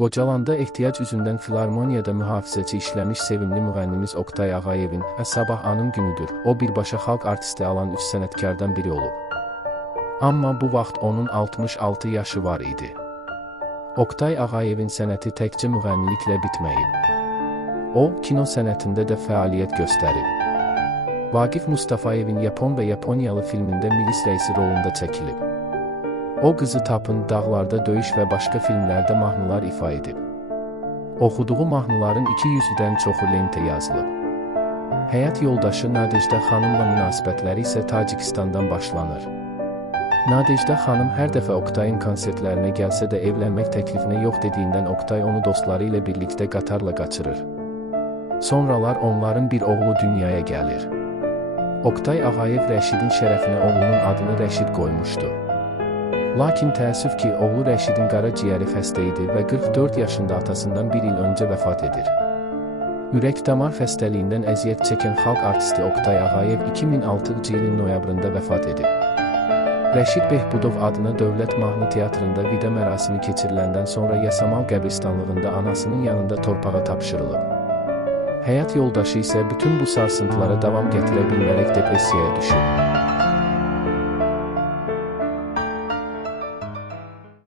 Qocalanda ehtiyac üzündən filarmoniyada mühafizəçi işləmiş sevimli müğənnimiz Oktay Ağayevin sabah anım günüdür. O birbaşa xalq artisti alan 3 sənətkardan biri olub. Amma bu vaxt onun 66 yaşı var idi. Oktay Ağayevin sənəti təkcə müğənniliklə bitməyib. O, kino sənətində də fəaliyyət göstərib. Vaqif Mustafayevin Yapon və Yaponiyalı filmində milis rəisi rolunda çəkilib. O, Qızı Tapın, Dağlarda Döyüş və başqa filmlərdə mahnılar ifa edib. Oxuduğu mahnıların 200-dən çoxu lentə yazılıb. Həyat yoldaşı Nadejda xanımla münasibətləri isə Tacikistandan başlanır. Nadejda xanım hər dəfə Oktayın konsertlərinə gəlsə də evlənmək təklifinə yox dediyindən Oktay onu dostları ilə birlikdə qatarla qaçırır. Sonralar onların bir oğlu dünyaya gəlir. Oktay Ağayev Rəşidin şərəfinə oğlunun adını Rəşid qoymuşdu. Lakin təəssüf ki, oğlu Rəşidin qaraciyəri xəstə idi və 44 yaşında atasından bir il öncə vəfat edir. Ürək-damar xəstəliyindən əziyyət çəkən xalq artisti Oktay Ağayev 2006-cı ilin noyabrında vəfat edib. Rəşid Behbudov adına Dövlət Mahnı Teatrında vida mərasimi keçiriləndən sonra Yasamal qəbristanlığında anasının yanında torpağa tapşırılıb. Həyat yoldaşı isə bütün bu sarsıntılara davam gətirə bilmərək depressiyaya düşüb.